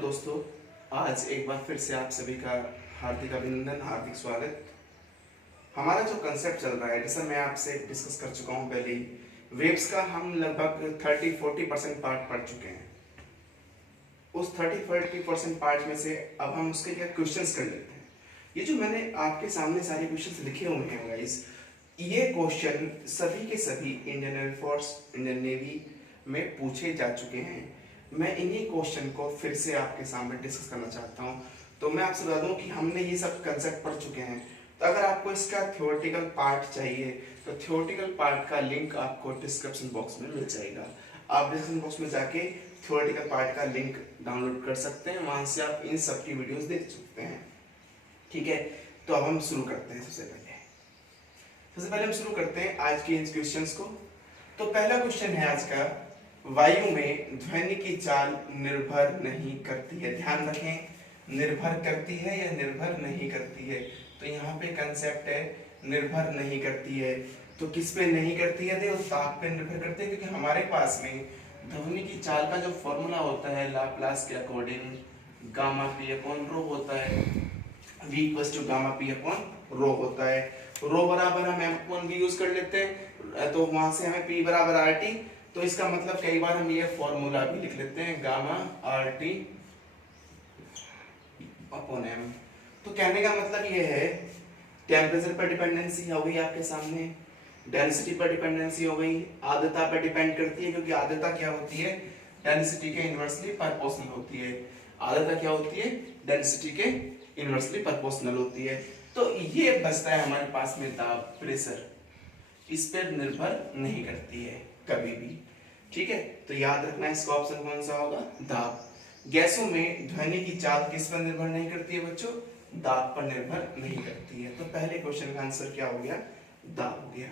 दोस्तों, आज एक बार फिर से आप सभी का हार्दिक अभिनंदन, हार्दिक स्वागत। हमारा जो कंसेप्ट चल रहा है, जैसा मैं आपसे डिस्कस कर चुका हूं पहले ही, वेव्स का हम लगभग 30-40% पार्ट पढ़ चुके हैं। उस 30-40% पार्ट में से अब हम उसके क्या क्वेश्चंस कर लेते हैं। ये जो मैंने आपके सामने सारे क्वेश्चंस लिखे हुए हैं गाइस, ये क्वेश्चन सभी के सभी इंडियन एयरफोर्स, इंडियन नेवी में पूछे जा चुके हैं। मैं इन्हीं क्वेश्चन को फिर से आपके सामने डिस्कस करना चाहता हूं। तो मैं आपसे बता दूं कि हमने ये सब कंसेप्ट पढ़ चुके हैं। तो अगर आपको इसका थ्योरेटिकल पार्ट चाहिए तो थ्योरेटिकल पार्ट का लिंक आपको डिस्क्रिप्शन बॉक्स में मिल जाएगा। आप डिस्क्रिप्शन बॉक्स में जाके थ्योरेटिकल पार्ट का लिंक डाउनलोड कर सकते हैं, वहां से आप इन सब की वीडियोस देख सकते हैं। ठीक है, तो अब हम शुरू करते हैं। सबसे पहले हम शुरू करते हैं आज के इन क्वेश्चंस को। तो पहला क्वेश्चन है आज का, वायु में ध्वनि की चाल निर्भर नहीं करती है। ध्यान रखें, निर्भर करती है या निर्भर नहीं करती है। तो यहाँ पे कंसेप्ट है निर्भर नहीं करती है। तो किस पे नहीं करती है? देखो, ताप पे निर्भर करती है, क्योंकि हमारे पास में ध्वनि की चाल का जो फॉर्मूला होता है लाप्लास के according gamma P upon rho होता है। v equals to gamma P upon rho होता है। रो बराबर हम m अपॉन v यूज कर लेते हैं, तो वहां से हमें p बराबर RT। तो इसका मतलब कई बार हम ये फॉर्मूला भी लिख लेते हैं, गामा RT अपॉन m। तो कहने का मतलब ये है, टेम्परेचर पर डिपेंडेंसी हो गई आपके सामने, डेंसिटी पर डिपेंडेंसी हो गई, आर्द्रता पर डिपेंड करती है, क्योंकि आर्द्रता क्या होती है? डेंसिटी के इनवर्सली प्रोपोर्शनल होती है। आर्द्रता क्या होती है? डेंसिटी के इनवर्सली प्रोपोर्शनल होती है। तो ये बचता है हमारे पास में दाब, प्रेशर, इस पर निर्भर नहीं करती है कभी भी। ठीक है, तो याद रखना इसका ऑप्शन कौन सा होगा? दाब। गैसों में ध्वनि की चाल किस पर निर्भर नहीं करती है बच्चों? दाब पर निर्भर नहीं करती है। तो पहले क्वेश्चन का आंसर क्या हो गया? दाब हो गया।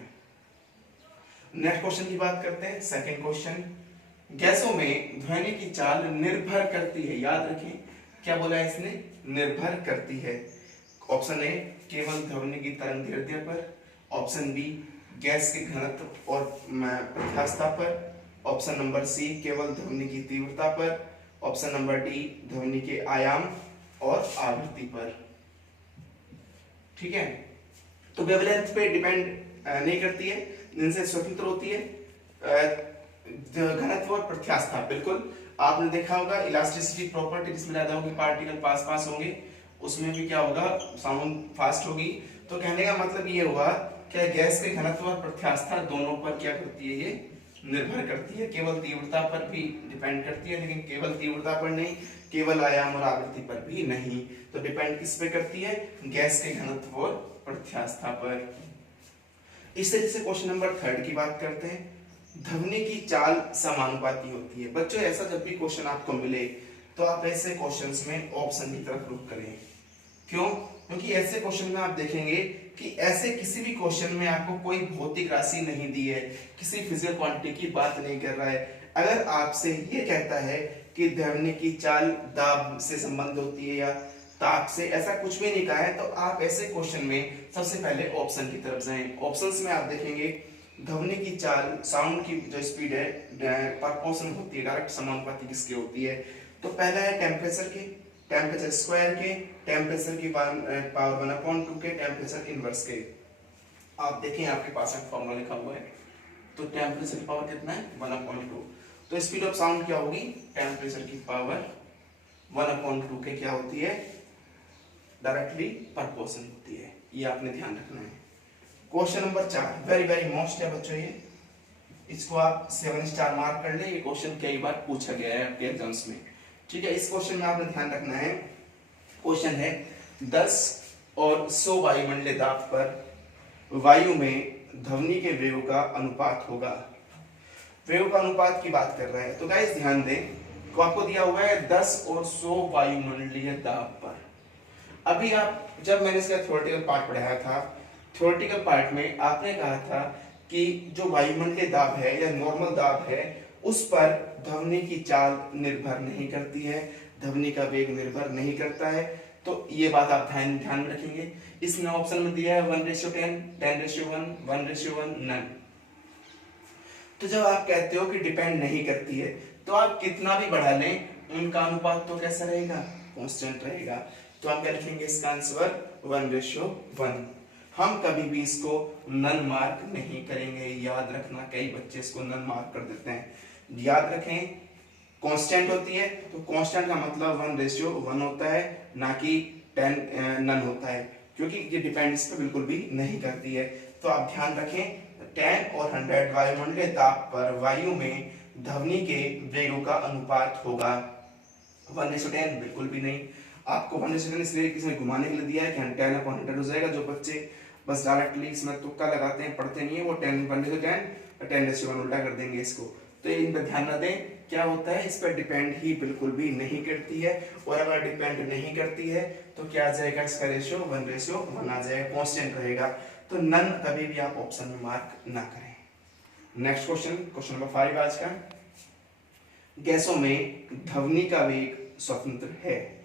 नेक्स्ट क्वेश्चन की बात करते हैं, सेकंड क्वेश्चन। गैसों में ध्वनि की चाल निर्भर करती है। याद रखें, क्या बोला है इसने? निर्भर करती है। ऑप्शन ए, केवल ध्वनि की तरंग दैर्ध्य पर। ऑप्शन बी, गैस के घनत्व और प्रत्यास्थता पर। ऑप्शन नंबर सी, केवल ध्वनि की तीव्रता पर। ऑप्शन नंबर डी, ध्वनि के आयाम और आवृत्ति पर। ठीक है, तो वेवलेंथ पे डिपेंड नहीं करती है, इनसे स्वतंत्र होती है। घनत्व और प्रत्यास्थता, बिल्कुल आपने देखा होगा इलास्टिसिटी प्रॉपर्टी जिसमें ज्यादा होगी पार्टिकल पास पास होंगे, उसमें भी क्या होगा? साउंड फास्ट होगी। तो कहने का मतलब ये हुआ कि गैस के घनत्व और प्रत्यास्थता दोनों पर क्या करती है? ये निर्भर करती है। केवल तीव्रता पर भी डिपेंड करती है, लेकिन केवल तीव्रता पर नहीं, केवल आयाम और आवृत्ति पर भी नहीं। तो डिपेंड किस पे करती है? गैस के घनत्व और प्रत्यास्थता पर। इस तरीके से क्वेश्चन नंबर थर्ड की बात करते हैं। ध्वनि की चाल समानुपाती होती है। बच्चों, ऐसा जब भी क्वेश्चन आपको मिले तो आप ऐसे क्वेश्चंस में ऑप्शन की तरफ रुख करें। क्यों? क्योंकि ऐसे क्वेश्चन में आप देखेंगे कि ऐसे किसी भी क्वेश्चन में आपको कोई भौतिक राशि नहीं दी है, किसी फिजिकल क्वांटिटी की बात नहीं कर रहा है। अगर आपसे ये कहता है कि ध्वनि की चाल दाब से संबंध होती है या ताप से, ऐसा कुछ भी नहीं कहा है, तो आप ऐसे क्वेश्चन में सबसे पहले ऑप्शन की तरफ जाएं। ऑप्शंस में आप देखेंगे ध्वनि की चाल, साउंड की जो स्पीड है प्रोपोर्शनल होती है, डायरेक्ट समानुपाती किसके होती है? तो पहला है टेम्परेचर के, टेम्परेचर स्क्वायर के, टेम्परेचर की पावर 1/2 के, टेम्परेचर इनवर्स के। आप देखें आपके पास एक फॉर्मूला लिखा हुआ है, तो टेम्परेचर की पावर कितना है? 1/2। तो स्पीड ऑफ साउंड क्या होगी? टेम्परेचर की पावर 1/2 के क्या होती है? डायरेक्टली प्रोपोर्शनल होती है। ये आपने ध्यान रखना है। Question number 4 very very most है बच्चों, ये इसको आप 7 स्टार मार्क कर ले। ये क्वेश्चन कई बार पूछा गया है आपके एग्जाम्स में। ठीक है, इस क्वेश्चन में आपने ध्यान रखना है। क्वेश्चन है 10 और 100 वायुमंडलीय दाब पर वायु में ध्वनि के वेग का अनुपात होगा। वेग का अनुपात की बात कर रहा है। तो गाइस ध्यान दें, तो आपको दिया हुआ है 10 और 100 वायुमंडलीय दाब पर। अभी आप, जब मैंने इसका थ्योरेटिकल पार्ट पढ़ाया था, थ्योरेटिकल पार्ट में आपने कहा था कि जो वायुमंडलीय दाब है या नॉर्मल दाब है, उस पर ध्वनि की चाल निर्भर नहीं करती है, ध्वनि का वेग निर्भर नहीं करता है। तो ये बात आप ध्यान में रखेंगे। इसमें ऑप्शन में दिया है 1:10, 10:1, 1:1, नन। तो जब आप कहते हो कि डिपेंड नहीं करती है, तो आप कितना भी बढ़ा लें उनका अनुपात तो कैसा रहेगा, कांस्टेंट रहेगा। तो हम क्या लिखेंगे इसका आंसर 1:1। हम कभी भी इसको नन मार्क नहीं करेंगे, याद रखना, कई बच्चे इसको नन मार्क कर देते हैं। याद रखें कांस्टेंट होती है तो कांस्टेंट का मतलब 1:1 होता है, ना कि 10 नन होता है, क्योंकि ये डिपेंड इस पर बिल्कुल भी नहीं करती है। तो आप ध्यान रखें 10 और 100 वायुमंडलीय ताप पर वायु में ध्वनि के वेगों का अनुपात होगा 1:10, बिल्कुल भी नहीं। आपको 1:10 इसलिए किसी ने घुमाने के लिए दिया है कि 10/100 हो जाएगा। जो बच्चे बस डायरेक्टली इसमें तुक्का लगाते हैं, पढ़ते नहीं है, वो 10/10 उल्टा कर देंगे इसको। तो इन पर ध्यान न दें, क्या होता है इस पर डिपेंड ही बिल्कुल भी नहीं करती है। और अगर डिपेंड नहीं करती है तो क्या आ जाएगा इसका रेशियो 1:1 आ जाएगा, कांस्टेंट रहेगा। तो नन कभी भी आप ऑप्शन में मार्क ना करें। नेक्स्ट क्वेश्चन नंबर 5 आज का, गैसों में ध्वनि का वेग स्वतंत्र है।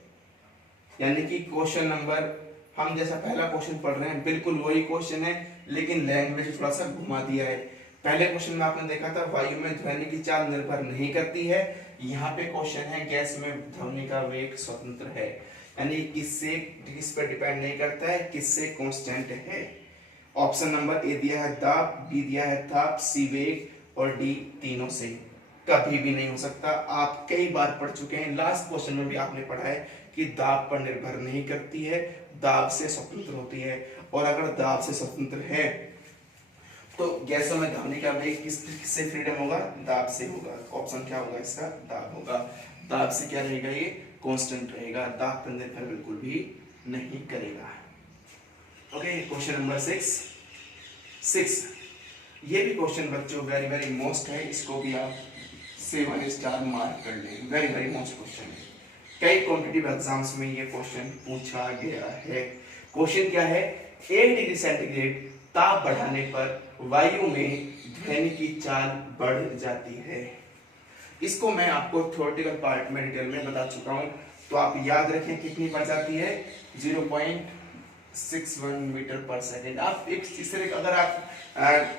यानी कि क्वेश्चन नंबर, हम जैसा पहला क्वेश्चन पढ़ रहे हैं बिल्कुल वही क्वेश्चन है, लेकिन लैंग्वेज थोड़ा सा घुमा दिया है। पहले क्वेश्चन में आपने देखा था वायु में ध्वनि की चाल निर्भर नहीं करती है, यहाँ पे क्वेश्चन है गैस में ध्वनि का वेग स्वतंत्र है, यानी किससे, किस पर डिपेंड नहीं करता है, किससे कांस्टेंट है। ऑप्शन नंबर ए दिया है दाब, बी दिया है ताप, सी वेग और डी तीनों से कभी भी नहीं हो सकता। आप कई बार पढ़ चुके हैं, लास्ट क्वेश्चन में भी आपने पढ़ा है कि दाब पर निर्भर नहीं करती है, दाब से स्वतंत्र होती है। और अगर दाब से स्वतंत्र है तो गैसों में ध्वनि का वेग किससे फ्रीडम होगा, दाब से होगा। ऑप्शन क्या होगा इसका, दाब होगा। दाब से क्या रहेगा, ये कांस्टेंट रहेगा, दाब पर निर्भर बिल्कुल भी नहीं करेगा। Okay, question number 6। ये भी क्वेश्चन बच्चों वेरी वेरी मोस्ट है, इसको भी आप 7 स्टार मार्क कर लें, वेरी वेरी मोस्ट क्वेश्चन है। कई कॉम्पिटिटिव एग्जाम्स में ये क्वेश्चन पूछा गया है। क्वेश्चन क्या है, 1 डिग्री सेंटीग्रेड ताप बढ़ाने पर वायु में ध्वनि की चाल बढ़ जाती है। इसको मैं आपको थ्योरेटिकल पार्ट में डिटेल में बता चुका हूं, तो आप याद रखें कितनी बढ़ जाती है, 0.61 मीटर पर सेकेंड। आप एक तीसरे, अगर आप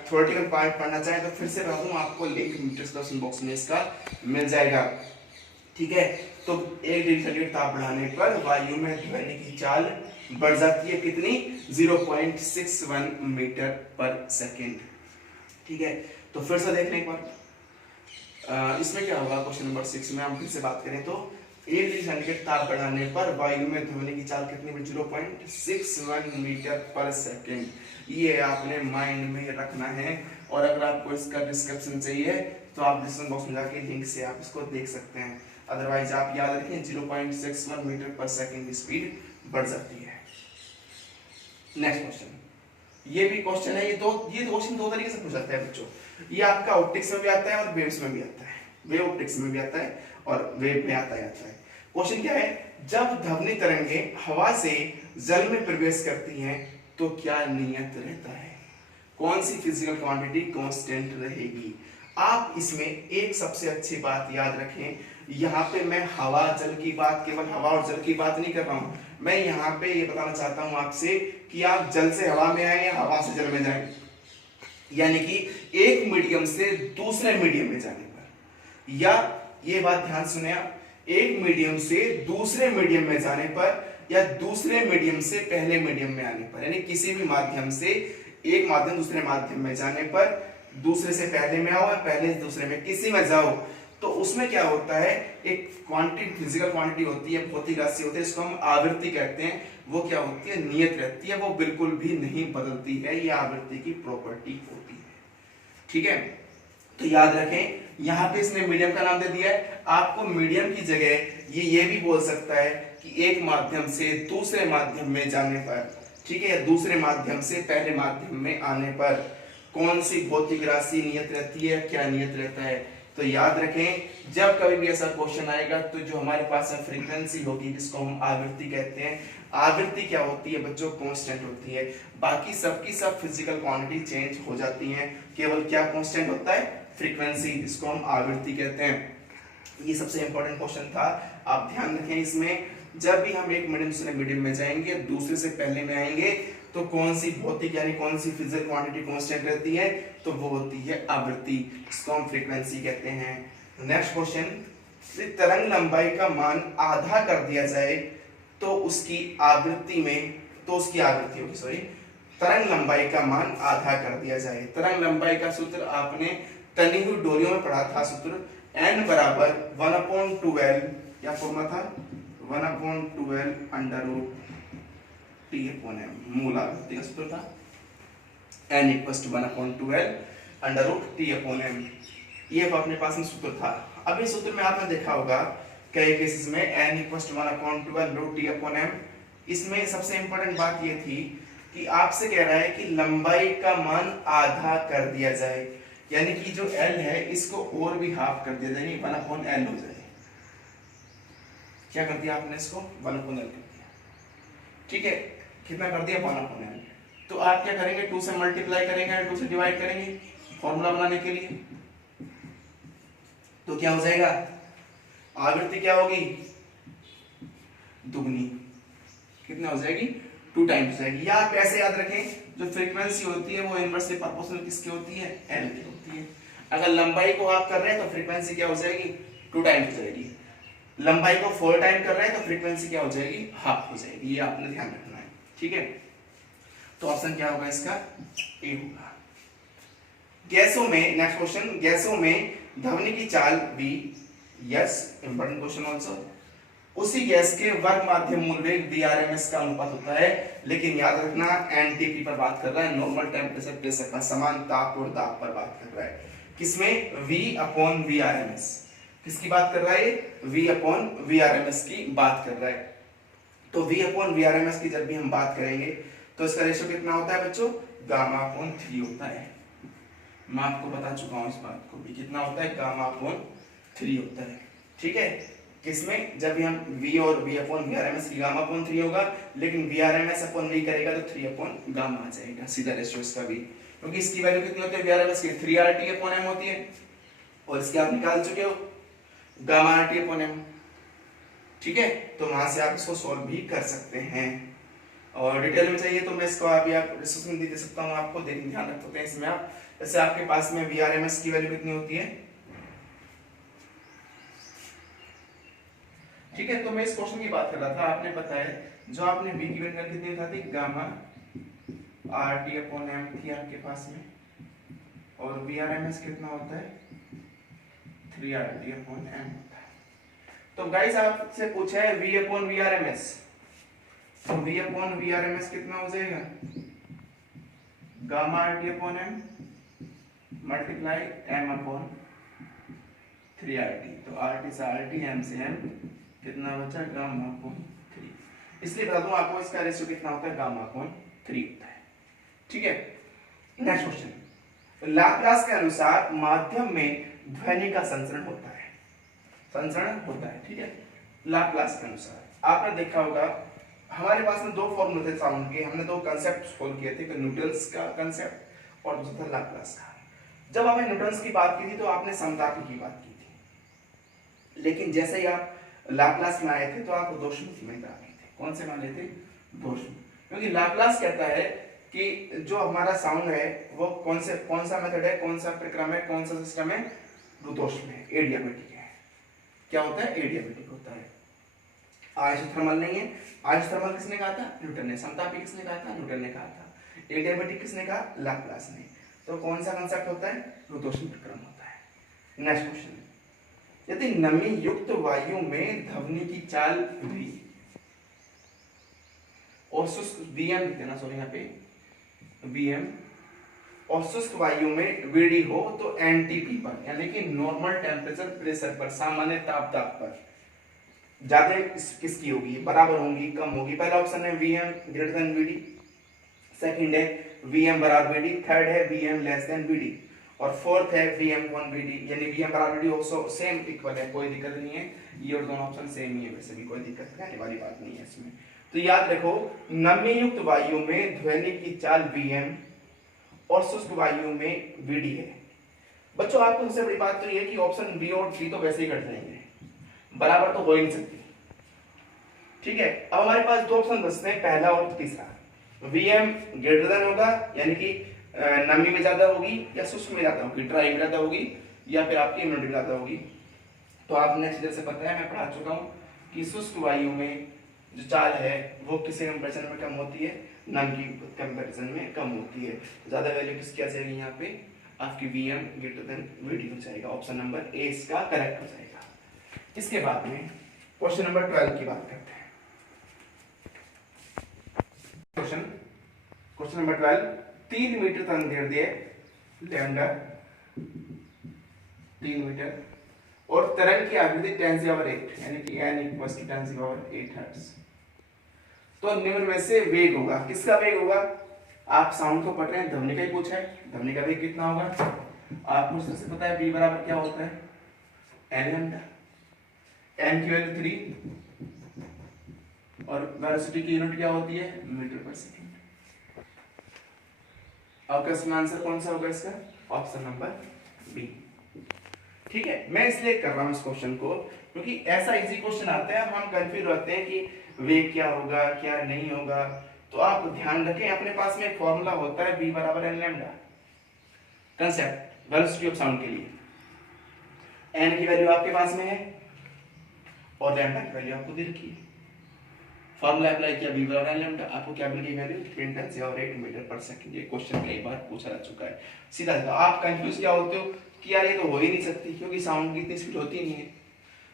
थ्योरेटिकल पार्ट पढ़ना चाहें तो फिर से बताऊं आपको, लिंक डिस्क्रिप्शन बॉक्स में इसका मिल जाएगा, ठीक है। तो 1 डिग्री सेंटीग्रेड ताप बढ़ाने पर वायु में ध्वनि की चाल बढ़ जाती है कितनी, 0.61 मीटर पर सेकेंड, ठीक है। तो फिर से देखने एक बार इसमें क्या होगा, क्वेश्चन नंबर 6 में हम फिर से बात करें तो 1 डिग्री सेंटीग्रेड ताप बढ़ाने पर वायु में ध्वनि की चाल कितनी, 0.61 मीटर पर सेकेंड। ये आपने माइंड में रखना है। और अगर आपको इसका डिस्क्रिप्शन चाहिए तो आप डिस्क्रिप्शन बॉक्स में जाके लिंक से आप इसको देख सकते हैं। अदरवाइज आप याद रखें 0.61 मीटर पर सेकेंड की स्पीड बढ़ जाती है। नेक्स्ट क्वेश्चन, ये भी क्वेश्चन है, ये क्वेश्चन दो तरीके से पूछ जाता है बच्चों। ये आपका ऑप्टिक्स में भी आता है और वेव्स में भी आता है, वेव ऑप्टिक्स में भी आता है और वेव में आता है। क्वेश्चन क्या है, जब ध्वनि तरंगे हवा से जल में प्रवेश करती हैं तो क्या नियत रहता है, कौन सी फिजिकल क्वांटिटी कांस्टेंट रहेगी। आप इसमें एक सबसे अच्छी बात याद रखें, यहाँ पे मैं हवा जल की बात, केवल हवा और जल की बात नहीं कर रहा हूं, मैं यहाँ पे ये बताना चाहता हूं आपसे कि आप जल से हवा में आए या हवा से जल में जाएं, यानी कि एक मीडियम से दूसरे मीडियम में जाने पर, या ये बात ध्यान सुने आप, एक मीडियम से दूसरे मीडियम में जाने पर या दूसरे मीडियम से पहले मीडियम में आने पर, यानी किसी भी माध्यम से एक माध्यम दूसरे माध्यम में जाने पर, दूसरे से पहले में आओ या पहले से दूसरे में किसी में जाओ, तो उसमें क्या होता है, एक क्वांटिटी, फिजिकल क्वांटिटी होती है, भौतिक राशि होती है, इसको हम आवृत्ति कहते हैं। वो क्या होती है, नियत रहती है, वो बिल्कुल भी नहीं बदलती है, ये आवृत्ति की प्रॉपर्टी होती है, ठीक है। तो याद रखें, यहाँ पे इसने मीडियम का नाम दे दिया है, आपको मीडियम की जगह ये भी बोल सकता है कि एक माध्यम से दूसरे माध्यम में जाने पर, ठीक है, दूसरे माध्यम से पहले माध्यम में आने पर कौन सी भौतिक राशि नियत रहती है, क्या नियत रहता है। तो याद रखें, जब कभी भी ऐसा क्वेश्चन आएगा तो जो हमारे पास फ्रीक्वेंसी होगी, जिसको हम आवृत्ति कहते हैं, आवृत्ति क्या होती है बच्चों, कांस्टेंट होती है। बाकी सबकी सब फिजिकल क्वांटिटी चेंज हो जाती हैं, केवल क्या कांस्टेंट होता है, फ्रीक्वेंसी, जिसको हम आवृत्ति कहते हैं। ये सबसे इंपॉर्टेंट क्वेश्चन था, आप ध्यान रखें इसमें। जब भी हम एक मीडियम से मीडियम में जाएंगे, दूसरे से पहले में आएंगे, तो कौन सी भौतिक यानी कौन सी फिजिकल क्वांटिटी कांस्टेंट रहती है, तो वो होती है आवृत्ति, इसको हम फ्रीक्वेंसी कहते हैं। नेक्स्ट क्वेश्चन, यदि तरंग लंबाई का मान आधा कर दिया जाए तो उसकी आवृत्ति में, तो उसकी आवृत्ति होगी, सॉरी, तरंग लंबाई का मान आधा कर दिया जाए। तरंग लंबाई का सूत्र आपने तनी हुई डोरियों में पढ़ा था, सूत्र n बराबर 1/12 क्या फॉर्मूला था, 1/12 अंडर रूट T/m, मूल आवृत्ति का सूत्र था n = 1/12 अंडर रूट T/m। ये अपने पास में सूत्र था। अब इस सूत्र में आपने देखा होगा कई केसेस में n = 1/12 रूट T/m। इसमें सबसे इंपॉर्टेंट बात ये थी कि आपसे कह रहा है कि लंबाई का मान आधा कर दिया जाए, यानी कि जो L है इसको और भी हाफ कर दिया जाए, 1/L हो जाए। क्या कर दिया आपने, इसको 1/L कर दिया, ठीक है, कितना कर दिया, 1/L। तो आप क्या करेंगे, 2 से मल्टीप्लाई करेंगे, 2 से डिवाइड करेंगे फॉर्मूला बनाने के लिए, तो क्या हो जाएगा, आवृत्ति क्या होगी, दुगनी, कितना हो जाएगी, 2 टाइम्स हो जाएगी। या आप ऐसे याद रखें, जो फ्रीक्वेंसी होती है वो इनवर्सली प्रोपोर्शनल किसकी होती है, L की होती है। अगर लंबाई को आप कर रहे हैं तो फ्रीक्वेंसी क्या हो जाएगी, 2 टाइम्स हो जाएगी। लंबाई को 4 टाइम कर रहे हैं तो फ्रीक्वेंसी क्या हो जाएगी, हाफ हो जाएगी। ये आपने ध्यान रखना है, ठीक है। तो ऑप्शन क्या होगा इसका, ए होगा। गैसों में, नेक्स्ट क्वेश्चन, गैसों में ध्वनि की चाल v, yes important question also, उसी गैस के वर्ग माध्यम मूल वेग Vrms का अनुपात होता है। लेकिन याद रखना एनटीपी पर बात कर रहा है, नॉर्मल टेम्परेचर प्रेशर का, समान ताप और दाब पर बात कर रहा है। किसमें, V/Vrms, किसकी बात कर रहा है, V/Vrms की बात कर रहा है। तो V/Vrms की जब भी हम बात करेंगे तो इसका रेशियो कितना होता है बच्चों, Γ/3 होता है। मैं आपको बता चुका हूं इस बात को भी, कितना होता है, Γ/3 होता है, ठीक है। किसमें, जब भी हम V और V/Vrms की Γ/3 होगा, लेकिन Vrms/V करेगा तो 3/γ आ जाएगा, सीधा रेशियो इसका भी, क्योंकि इसकी वैल्यू कितनी होती है Vrms की, 3RT/m होती है, और इसके आप निकाल चुके हो Γ/RT/m, ठीक है। तो वहां से आप इसको सॉल्व भी कर सकते हैं, और डिटेल में चाहिए तो मैं इसको अभी आप रिसोर्स में दे सकता हूं आपको, देखिए ध्यान रख सकते हैं इसमें आप। जैसे आपके पास में Vrms की वैल्यू कितनी होती है, ठीक है। तो मैं इस क्वेश्चन की बात कर रहा था, आपने पता है जो आपने V की वैल्यू कितनी था, Γ/RT/m थी आपके पास में, और Vrms कितना होता है, 3RT/m होता है। तो गाइस आपसे पूछा है V/Vrms, तो V/Vrms कितना हो जाएगा, Γ/RT/m मल्टीप्लाई m/3RT, तो RT से RT, m से m, कितना बचा, Γ/3। इसलिए बता दूं आपको इसका रेशियो कितना होता है, Γ/3 होता है, ठीक है। नेक्स्ट क्वेश्चन, लाप्लास के अनुसार माध्यम में ध्वनि का संचरण होता है, संचरण होता है, ठीक है। लाप्लास के अनुसार आपने देखा होगा हमारे पास में 2 फॉर्मूले थे साउंड के, हमने 2 कांसेप्ट खोल किए थे, न्यूटन्स का कांसेप्ट और दूसरा था लाप्लास का। जब आपने न्यूटन्स की बात की थी तो आपने समतापी की बात की थी, लेकिन जैसे ही आप लाप्लास में आए थे तो आप दोषमुक्ति में आ गए थे। कौन से मान लेते, दोषमुक्त, क्योंकि लाप्लास कहता है कि जो हमारा साउंड है वो कौन सा मेथड है, कौन सा प्रक्रम है, कौन सा सिस्टम है, रुतोष में है, एडियाबेटिक है। क्या होता है, एडियाबेटिक होता है। आइसोथर्मल नहीं है, आइसोथर्मल किसने कहा था, न्यूटन ने। समतापी किसने कहा था, न्यूटन ने कहा था। एडियाबेटिक किसने कहा, लाप्लास ने। तो कौन सा कांसेप्ट होता है, रुतोषी प्रक्रम होता है। नेक्स्ट क्वेश्चन, यदि नमी युक्त वायु में ध्वनि की चाल v और शुष्क Vm लिख देना, सॉरी यहाँ पे Vm, और शुष्क वायु में Vd हो तो NTP पर, यानी कि नॉर्मल टेम्परेचर प्रेशर पर, सामान्य ताप पर ज्यादा किसकी होगी, बराबर होंगी, कम होगी। पहला ऑप्शन है Vm greater than Vd, second है Vm बराबर Vd, थर्ड है Vm लेस देन Vd, और फोर्थ है Vm/Vd, यानी Vm बराबर Vd ऑल्सो सेम इक्वल है, कोई दिक्कत नहीं है। ये और दोनों ऑप्शन सेम ही है, वैसे भी कोई दिक्कत करने वाली बात नहीं है इसमें। तो याद रखो, नमी युक्त वायु में ध्वनि की चाल Vm और शुष्क वायु में Vd है। बच्चों आपको सबसे बड़ी बात तो ये है कि ऑप्शन बी और सी तो वैसे ही कट जाएंगे, बराबर तो हो ही नहीं सकती, ठीक है। अब हमारे पास 2 ऑप्शन बचते हैं, पहला और तीसरा। Vm ग्रेटर देन होगा, यानी कि नमी में ज्यादा होगी, या शुष्क में ज्यादा होगी, ड्राई में ज्यादा होगी, या फिर आपकी ह्यूमिडिटी में ज्यादा होगी। तो आपने अच्छी तरह से पता है, मैं पढ़ा चुका हूँ कि शुष्क वायु में जो चाल है वो किसी कंपेरिजन में कम होती है, नम की कंपेरिजन में कम होती है। ज्यादा वैल्यू किसकी आ जाएगी यहाँ पे, आपकी Vm ग्रेटर देन Vd हो जाएगा। ऑप्शन नंबर ए इसका करेक्ट हो जाएगा। इसके बाद में क्वेश्चन नंबर 12 की बात करते हैं। क्वेश्चन नंबर 12, 3 मीटर तरंग घेर दिए लैम्डा 3 मीटर और तरंग की आवृत्ति 10⁸, यानी कि n = 10⁸ हर्ट्ज। तो निम्न में से वेग होगा, किसका वेग होगा? आप साउंड को पढ़ रहे हैं, ध्वनि का ही पूछा है, ध्वनि का वेग कितना होगा? आपको उससे से पता है v बराबर क्या होता है, n लैम्डा, n की वैल्यू 3 और वेलोसिटी की यूनिट क्या होती है, मीटर पर सेकंड। आपका इसमें आंसर कौन सा होगा इसका? Option number B. ठीक है, मैं इसलिए कर रहा हूं इस क्वेश्चन को क्योंकि ऐसा इजी क्वेश्चन आता है, हम कंफ्यूज रहते हैं कि वेग क्या होगा क्या नहीं होगा। तो आप ध्यान रखें, अपने पास में एक फॉर्मूला होता है v बराबर n lambda, concept velocity of sound के लिए। n की वैल्यू आपके पास में है और लैम्डा की वैल्यू आपको दे रखी है। फॉर्मूला अप्लाई किया v बराबर n लैम्डा, आपको क्या मिल गई वैल्यू 10⁸ मीटर पर सेकंड। ये क्वेश्चन कई बार पूछा जा चुका है। सीधा सीधा आप कंफ्यूज क्या होते हो कि यार ये तो हो ही नहीं सकती, क्योंकि साउंड की इतनी स्पीड होती नहीं है।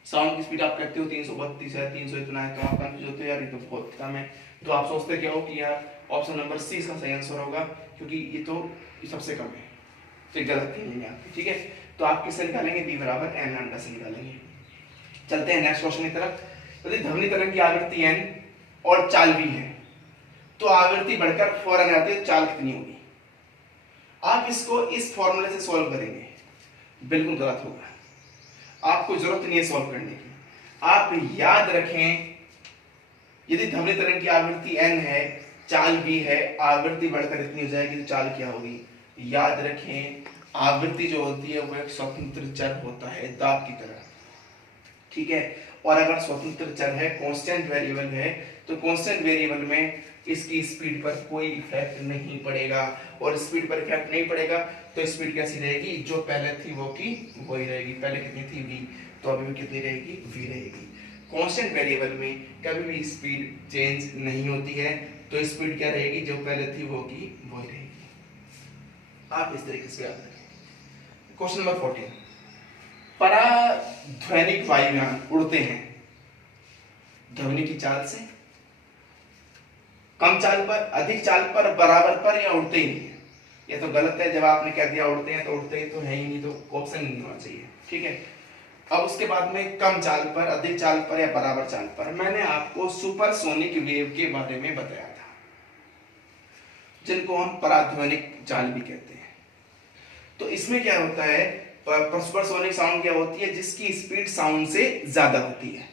साउंड की स्पीड आप कहते हो 332 है, 300 इतना है, तो आप कंफ्यूज होते हो यार ये तो बहुत कम है। तो आप सोचते क्या हो कि यार ऑप्शन नंबर सी इसका सही आंसर होगा, क्योंकि ये तो सबसे कम है। तो गलत नहीं है आपकी, ठीक है। तो आप किससे निकालेंगे, v बराबर n लैम्डा से निकालेंगे। चलते हैं नेक्स्ट क्वेश्चन की तरफ। यदि ध्वनि तरंग की आवृत्ति n और चाल भी है, तो आवृत्ति बढ़कर फौरन आती है, चाल कितनी होगी? आप इसको इस फॉर्मूले से सॉल्व करेंगे, बिल्कुल गलत होगा। आपको जरूरत नहीं है सॉल्व करने की। आप याद रखें, यदि ध्वनि तरंग की आवृत्ति n है, चाल भी है, आवृत्ति बढ़कर इतनी हो जाएगी तो चाल क्या होगी? याद रखें, आवृत्ति जो होती है वो एक स्वतंत्र चर होता है, दाब की तरह, ठीक है। और अगर स्वतंत्र चर है, कांस्टेंट वेरिएबल है, तो कांस्टेंट वेरिएबल में इसकी स्पीड पर कोई इफेक्ट नहीं पड़ेगा। और स्पीड पर इफेक्ट नहीं पड़ेगा तो स्पीड कैसी रहेगी? जो पहले थी वो की वही रहेगी। पहले कितनी थी v, तो अभी भी कितनी रहेगी, v रहेगी। कांस्टेंट वेरिएबल में कभी भी स्पीड चेंज नहीं होती है, तो स्पीड क्या रहेगी? जो पहले थी वो की वही रहेगी। आप इस तरीके से याद रखें। क्वेश्चन नंबर 14, पराध्वनिक वायुयान उड़ते हैं ध्वनि की चाल से कम चाल पर, अधिक चाल पर, बराबर पर, या उड़ते ही नहीं? ये तो गलत है। जब आपने कह दिया उड़ते हैं तो उड़ते ही तो है ही नहीं, तो ऑप्शन नहीं होना चाहिए, ठीक है। अब उसके बाद में कम चाल पर, अधिक चाल पर, या बराबर चाल पर, मैंने आपको सुपरसोनिक वेव के बारे में बताया था, जिनको हम पराध्वनिक चाल भी कहते हैं। तो इसमें क्या होता है, सुपरसोनिक साउंड क्या होती है? जिसकी स्पीड साउंड से ज्यादा होती है।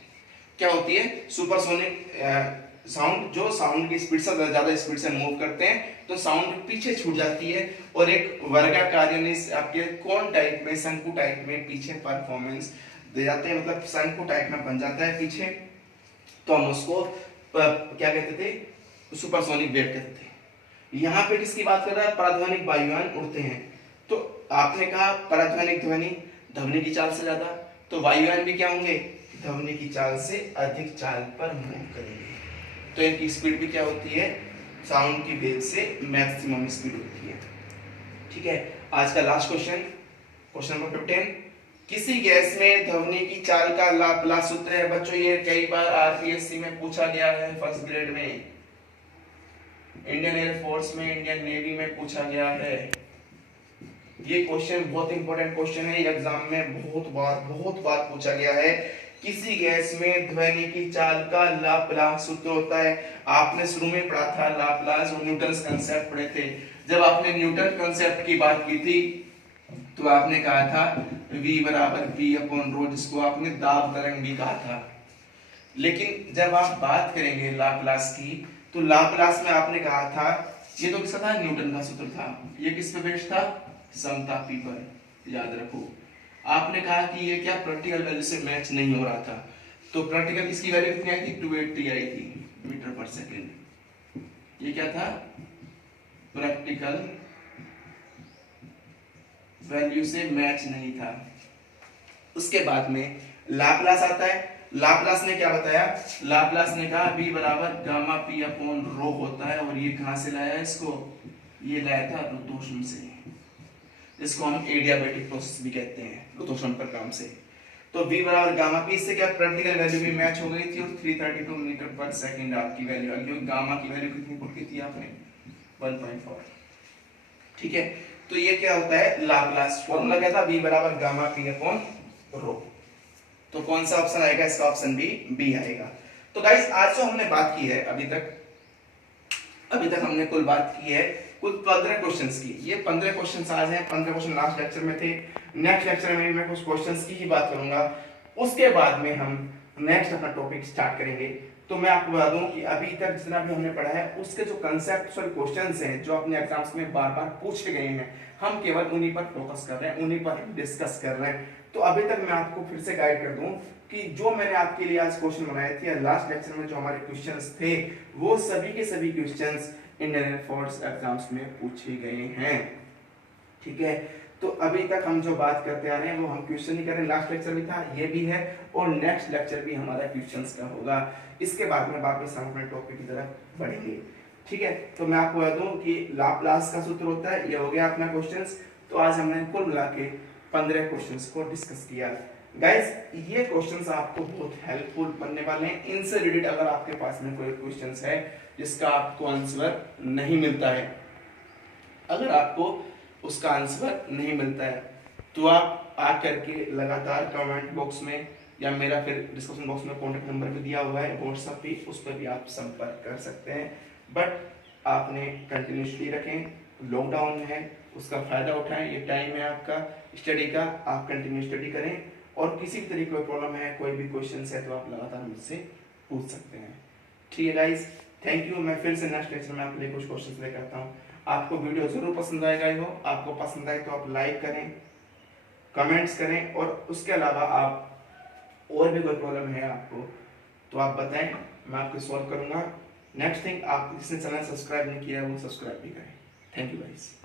क्या होती है? सुपरसोनिक साउंड, जो साउंड की स्पीड से ज्यादा स्पीड से मूव करते हैं तो साउंड पीछे छूट जाती है और एक वर्गाकार यानी आपके कोन टाइप में, शंकु टाइप में पीछे परफॉर्मेंस दे जाते हैं, मतलब शंकु टाइप में बन जाता है पीछे। तो हम उसको क्या कहते थे? सुपरसोनिक वेव कहते थे। यहाँ पे किसकी बात कर रहा है? पराध्वनिक वायुयान उड़ते हैं। तो आपने कहा पराध्वनिक ध्वनि ध्वनि की चाल से ज्यादा, तो वायुयान भी क्या होंगे? ध्वनि की चाल से अधिक चाल पर मूव करेंगे। तो इनकी स्पीड भी क्या होती है? साउंड की वेव से मैक्सिमम स्पीड होती है, ठीक है। आज का लास्ट क्वेश्चन, क्वेश्चन नंबर 15, किसी गैस में ध्वनि की चाल का लाप्लास सूत्र है। बच्चों ये कई बार आरपीएससी में पूछा गया है, फर्स्ट ग्रेड में, इंडियन एयरफोर्स में, इंडियन नेवी में पूछा गया है। ये क्वेश्चन बहुत इंपॉर्टेंट क्वेश्चन है, एग्जाम में बहुत बार पूछा गया है। किसी गैस में ध्वनि की चाल का लाप्लास सूत्र होता है। आपने शुरू में पढ़ा था लाप्लास और न्यूटन्स कंसेप्ट पढ़े थे। जब आपने न्यूटन कंसेप्ट की बात की थी तो आपने कहा था v बराबर v/ρ, जिसको आपने दाब तरंग भी कहा था। लेकिन जब आप बात करेंगे लाप्लास की, तो लाप्लास में आपने कहा था, ये तो किसका था? न्यूटन का सूत्र था। ये किस पे बेस्ड था? समतापी पर, याद रखो। आपने कहा कि ये क्या प्रैक्टिकल वैल्यू से मैच नहीं हो रहा था, तो प्रैक्टिकल इसकी वैल्यू कितनी आई थी? 280 आई थी मीटर पर सेकेंड। ये क्या था? प्रैक्टिकल वैल्यू से मैच नहीं था। उसके बाद में लाप्लास आता है। लाप्लास ने क्या बताया, लाप्लास ने कहा v बराबर गामा p अपॉन रो होता है, और ये कहां से लाया इसको, ये लाया था रुतोष्म से, इसको हम एडियाबैटिक प्रोसेस भी कहते हैं, रुतोष्म प्रक्रम से। तो v बराबर गामा p, इससे क्या प्रैक्टिकल वैल्यू भी मैच हो गई थी, और 332 मीटर पर सेकंड आपकी वैल्यू आ गई। गामा की वैल्यू कितनी पुट की थी आपने, 1.4। ठीक है, तो ये क्या होता है लाप्लास, फॉर्मूला क्या था, v बराबर गामा p अपॉन रो। तो कौन सा ऑप्शन आएगा इसका, ऑप्शन बी आएगा। तो गाइस आज जो हमने बात की है अभी तक हमने कुल बात की है कुल 15 क्वेश्चंस की। ये 15 क्वेश्चंस आज हैं, 15 क्वेश्चन लास्ट लेक्चर में थे। नेक्स्ट लेक्चर में मैं कुछ क्वेश्चंस की ही बात करूंगा, उसके बाद में हम नेक्स्ट अपना टॉपिक स्टार्ट करेंगे। तो मैं आपको बता दूं कि अभी तक जितना भी हमने पढ़ा है उसके जो कंसेप्चुअल क्वेश्चंस हैं जो अपने एग्जाम्स में बार बार पूछे गए हैं, हम केवल उन्हीं पर फोकस कर रहे हैं, उन्हीं पर डिस्कस कर रहे हैं। तो अभी तक मैं आपको फिर से गाइड कर दूं कि जो मैंने आपके लिए आज क्वेश्चन बनाए थे, लास्ट लेक्चर में जो हमारे क्वेश्चंस थे, वो सभी के सभी क्वेश्चंस इंडियन एयरफोर्स एग्जाम्स में पूछे गए हैं। ठीक है, तो अभी तक हम जो बात करते आ रहे हैं वो हम क्वेश्चन ही कर रहे हैं। लास्ट लेक्चर भी था, ये भी है, और नेक्स्ट लेक्चर भी हमारा क्वेश्चंस का होगा। इसके बाद में वापस हम अपने टॉपिक की तरफ बढ़ेंगे। ठीक है, तो मैं आपको बता दूं कि लाप्लास का सूत्र होता है, ये हो गया अपना क्वेश्चंस। तो आज हमने कुल मिला के 15 क्वेश्चंस को डिस्कस किया। गाइस ये क्वेश्चंस आपको बहुत हेल्पफुल बनने वाले हैं। इनसे रिलेटेड अगर आपके पास में कोई क्वेश्चंस है जिसका आपको आंसर नहीं मिलता है, अगर आपको उसका आंसर नहीं मिलता है, तो आप आकर के लगातार कमेंट बॉक्स में या मेरा फिर डिस्क्रिप्शन बॉक्स में कॉन्टेक्ट नंबर भी दिया हुआ है व्हाट्सएप पे, उस पर भी आप संपर्क कर सकते हैं। बट आपने कंटिन्यूसली रखें, लॉकडाउन है उसका फायदा उठाएं, ये टाइम है आपका स्टडी का, आप कंटिन्यू स्टडी करें। और किसी भी तरीके की प्रॉब्लम है, कोई भी क्वेश्चन है, तो आप लगातार मुझसे पूछ सकते हैं। ठीक है गाइस, थैंक यू। मैं फिर से नेक्स्ट लेक्चर में आपके लिए कुछ क्वेश्चन लेकर आता हूँ। आपको वीडियो जरूर पसंद आएगा ही हो, आपको पसंद आए तो आप लाइक करें, कमेंट्स करें, और उसके अलावा आप और भी कोई प्रॉब्लम है आपको तो आप बताएं, मैं आपको सॉल्व करूंगा। नेक्स्ट थिंग, आप जिसने चैनल सब्सक्राइब नहीं किया है वो सब्सक्राइब भी करें। Thank you guys.